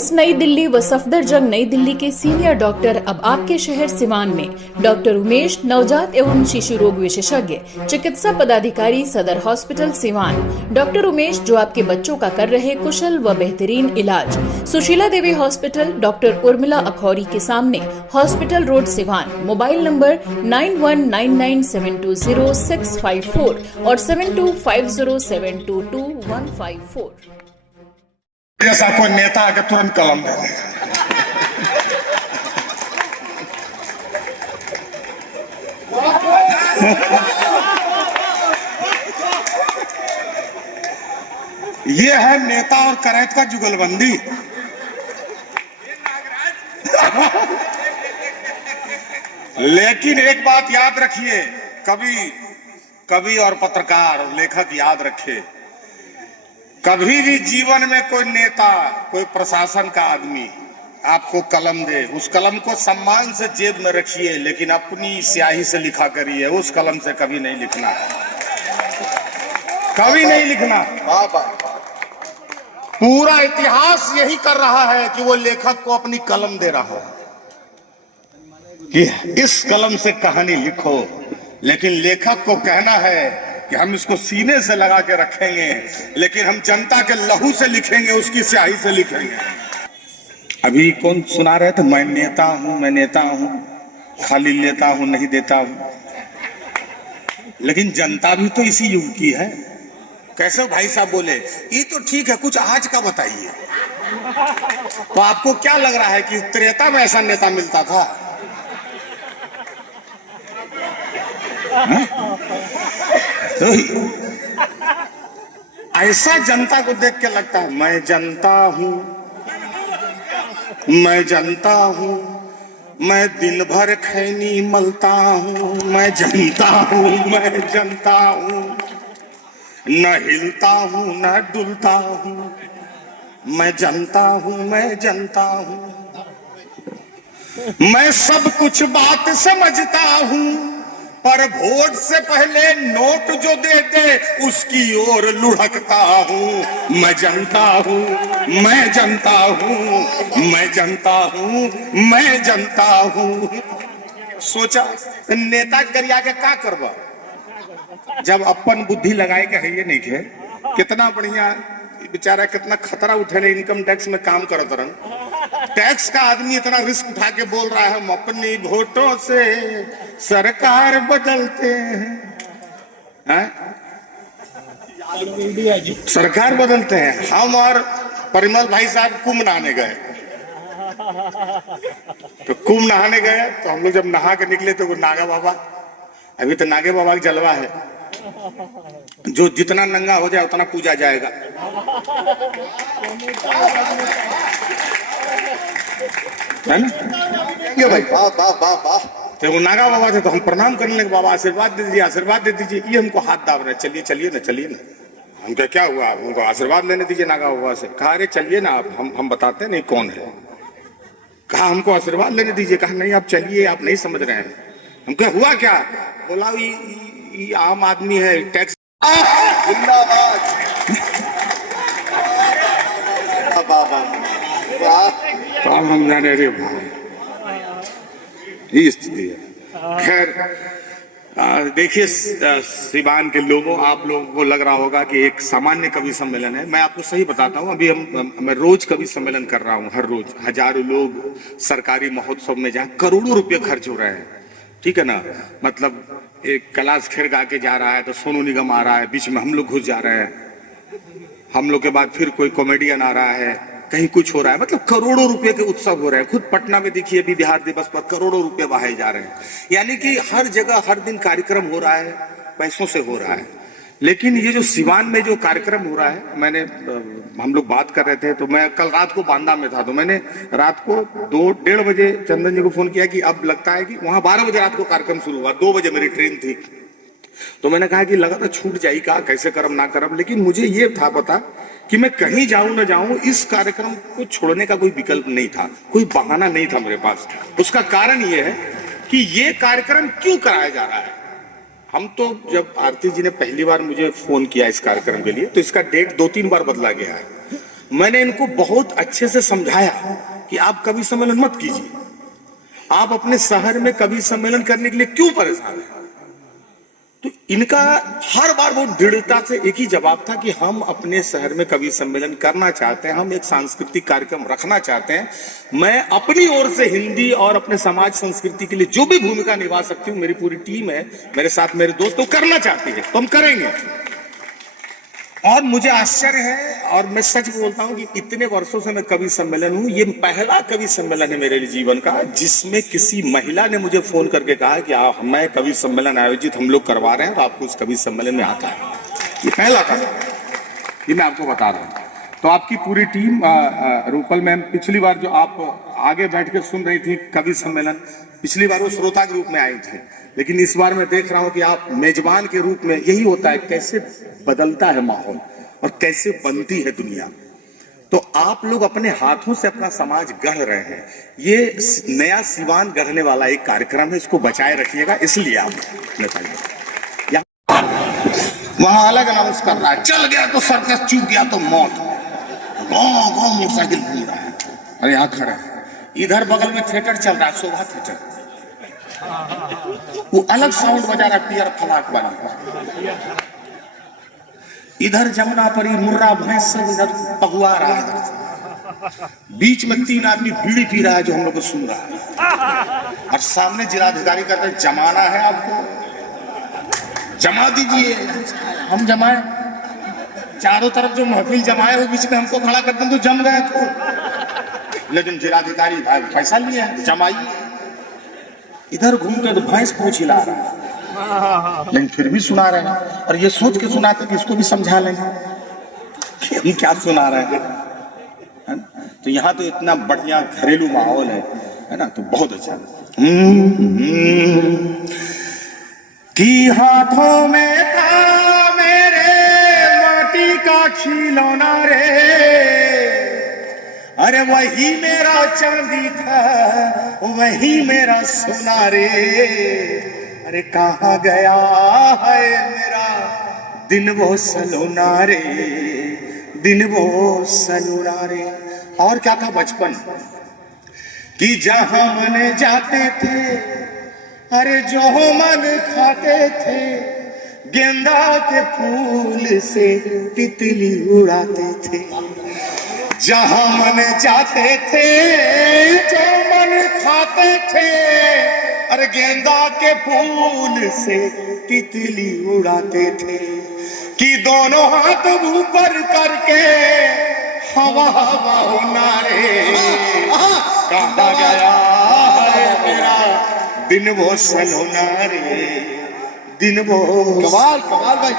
AIIMS नई दिल्ली व सफदरजंग नई दिल्ली के सीनियर डॉक्टर अब आपके शहर सिवान में डॉक्टर उमेश, नवजात एवं शिशु रोग विशेषज्ञ, चिकित्सा पदाधिकारी, सदर हॉस्पिटल सिवान। डॉक्टर उमेश जो आपके बच्चों का कर रहे कुशल व बेहतरीन इलाज। सुशीला देवी हॉस्पिटल, डॉक्टर उर्मिला अखौरी के सामने, hospital road Siwan. Mobile number 9199720654 और 7250722154। जैसा कोई नेता आके तुरंत कलम दे देगा। ये है नेता और करैत का जुगलबंदी। लेकिन एक बात याद रखिए, कवि और पत्रकार और लेखक याद रखे, कभी भी जीवन में कोई नेता, कोई प्रशासन का आदमी आपको कलम दे, उस कलम को सम्मान से जेब में रखिए, लेकिन अपनी स्याही से लिखा करिए। उस कलम से कभी नहीं लिखना है, कभी नहीं लिखना। पूरा इतिहास यही कर रहा है कि वो लेखक को अपनी कलम दे रहा है कि इस कलम से कहानी लिखो, लेकिन लेखक को कहना है कि हम इसको सीने से लगा के रखेंगे, लेकिन हम जनता के लहू से लिखेंगे, उसकी स्याही से लिखेंगे। अभी कौन सुना रहे थे, मैं नेता हूं, मैं नेता हूं, खाली लेता हूं नहीं देता हूं। लेकिन जनता भी तो इसी युग की है। कैसे भाई साहब बोले, ये तो ठीक है, कुछ आज का बताइए। तो आपको क्या लग रहा है कि त्रेता में ऐसा नेता मिलता था? तो ऐसा जनता को देख के लगता है, मैं जनता हूं, मैं जनता हूं, मैं दिन भर खैनी मलता हूं, मैं जनता हूं, मैं जनता हूं, न हिलता हूं न डुलता हूं, मैं जनता हूं, मैं जनता हूं, मैं सब कुछ बात समझता हूं, पर वोट से पहले नोट जो दे दे उसकी ओर लुढ़कता हूं। मैं जनता हूं, मैं जनता हूं, मैं जनता हूं, मैं जनता हूं। सोचा नेता करिया के का करबा, जब अपन बुद्धि लगाए के है ये नहीं के, कितना बढ़िया बेचारा, कितना खतरा उठे इनकम टैक्स में काम करत रहन। टैक्स का आदमी इतना रिस्क उठा के बोल रहा है, हम अपनी वोटों से सरकार बदलते हैं, सरकार बदलते हैं। हम और परिमल भाई साहब कुंभ नहाने गए, तो कुंभ नहाने गए तो हम लोग जब नहा के निकले तो नागा बाबा, अभी तो नागे बाबा की जलवा है, जो जितना नंगा हो जाए उतना पूजा जाएगा। है ना? ये भाई वाह वाह वाह वाह। तो वो नागा बाबा थे तो हम प्रणाम करने लगे, बाबा आशीर्वाद दे दीजिए, आशीर्वाद दे दीजिए। ये हमको हाथ दाब रहे, चलिए चलिए ना, चलिए ना। हम क्या हुआ, हमको आशीर्वाद लेने दीजिए नागा बाबा से। कहा अरे चलिए ना आप, हम बताते नहीं कौन है। कहा हमको आशीर्वाद लेने दीजिए। कहा नहीं आप चलिए, आप नहीं समझ रहे हैं। हम कहा हुआ क्या? बोला ये आम आदमी है, टैक्स जिंदाबाद। तो हम जाने रे भाई ये स्थिति है। खैर देखिए सिवान के लोगों, आप लोगों को लग रहा होगा कि एक सामान्य कवि सम्मेलन है। मैं आपको सही बताता हूँ, अभी मैं रोज कवि सम्मेलन कर रहा हूँ। हर रोज हजारों लोग सरकारी महोत्सव में जहाँ करोड़ों रुपए खर्च हो रहे हैं, ठीक है ना। मतलब एक कैलाश खेर गा के जा रहा है तो सोनू निगम आ रहा है, बीच में हम लोग घुस जा रहे हैं, हम लोग के बाद फिर कोई कॉमेडियन आ रहा है, कहीं कुछ हो रहा है। मतलब करोड़ों रुपए के उत्सव हो रहे हैं। खुद पटना में देखिए अभी बिहार दिवस पर करोड़ों रुपए बहाए जा रहे हैं। यानी कि हर जगह हर दिन कार्यक्रम हो रहा है, पैसों से हो रहा है। लेकिन ये जो सिवान में जो कार्यक्रम हो रहा है, हम लोग बात कर रहे थे, तो मैं कल रात को बांदा में था, तो मैंने रात को 2-1:30 बजे चंदन जी को फोन किया कि अब लगता है कि वहां 12 बजे रात को कार्यक्रम शुरू हुआ, 2 बजे मेरी ट्रेन थी। तो मैंने कहा कि लगा था छूट जाएगा, कैसे करम ना करम। लेकिन मुझे ये था पता कि मैं कहीं जाऊं ना जाऊं, इस कार्यक्रम को छोड़ने का कोई विकल्प नहीं था, कोई बहाना नहीं था मेरे पास। उसका कारण ये है कि ये कार्यक्रम क्यों कराया जा रहा है। हम तो जब आरती जी ने पहली बार मुझे फोन किया इस कार्यक्रम के लिए, तो इसका डेट 2-3 बार बदला गया है। मैंने इनको बहुत अच्छे से समझाया कि आप कवि सम्मेलन मत कीजिए, आप अपने शहर में कवि सम्मेलन करने के लिए क्यों परेशान हैं। तो इनका हर बार बहुत दृढ़ता से एक ही जवाब था कि हम अपने शहर में कवि सम्मेलन करना चाहते हैं, हम एक सांस्कृतिक कार्यक्रम रखना चाहते हैं। मैं अपनी ओर से हिंदी और अपने समाज संस्कृति के लिए जो भी भूमिका निभा सकती हूँ, मेरी पूरी टीम है, मेरे साथ मेरे दोस्त तो करना चाहती है, तो हम करेंगे। और मुझे आश्चर्य है, और मैं सच बोलता हूं कि इतने वर्षों से मैं कवि सम्मेलन हूं, ये पहला कवि सम्मेलन है मेरे जीवन का जिसमें किसी महिला ने मुझे फोन करके कहा कि मैं कवि सम्मेलन आयोजित हम लोग करवा रहे हैं, तो आपको उस कवि सम्मेलन में आता है। ये पहला था, ये मैं आपको बता रहा हूं। तो आपकी पूरी टीम, रूपल मैम, पिछली बार जो आप आगे बैठ के सुन रही थी कवि सम्मेलन, पिछली बार वो श्रोता के रूप में आई थी, लेकिन इस बार मैं देख रहा हूं कि आप मेजबान के रूप में। यही होता है, कैसे बदलता है माहौल और कैसे बनती है दुनिया। तो आप लोग अपने हाथों से अपना समाज गढ़ रहे हैं। ये नया सिवान गढ़ने वाला एक कार्यक्रम है, इसको बचाए रखिएगा। इसलिए आप बताइए, वहां अलग अनाउंस कर रहा है, चल गया तो सर्कस, चूक गया तो मौत, गांव गांव मोटरसाइकिल घूम रहा है और यहाँ खड़े हैं। इधर बगल में थिएटर चल रहा है, शोभा थिएटर, वो अलग साउंड बजा रहा है, पियर फलाक वाली। इधर जमुना परी मुर्रा भैंस सब इधर पहुआ रहा है, इधर से बीच में 3 आदमी बीड़ी पी रहा है जो हम लोग को सुन रहा है, और सामने जिलाधिकारी कहते हैं जमाना है आपको, जमा दीजिए। हम जमाए, चारों तरफ जो महफिल जमाए वो बीच में हमको खड़ा करते हैं, तो जम गए तो। लेकिन जिलाधिकारी भाई पैसा लिए है, जमाइए। इधर घूमते तो भैंस पूछ हिला रहा है, लेकिन फिर भी सुना रहे हैं, और ये सोच के सुनाते कि इसको भी समझा लेंगे कि हम क्या सुना रहे हैं। तो यहाँ तो इतना बढ़िया घरेलू माहौल है ना, तो बहुत अच्छा। कि हाथों में था मेरे माटी का खिलौना रे, अरे वही मेरा चांदी था, वही मेरा सोना रे, अरे कहाँ गया है मेरा दिन वो सलोना रे, दिन वो सलोना रे। और क्या था बचपन, कि जहां मन जाते थे, अरे जो मन खाते थे, गेंदा के फूल से तितली उड़ाते थे। जहां मन जाते थे, जो मन खाते थे, अरे गेंदा के फूल से तितली उड़ाते थे। कि दोनों हाथ ऊपर करके हवा हवा नारे, कहाँ गया है मेरा दिन वो सलोना रे, दिन वो। कमाल कमाल भाई।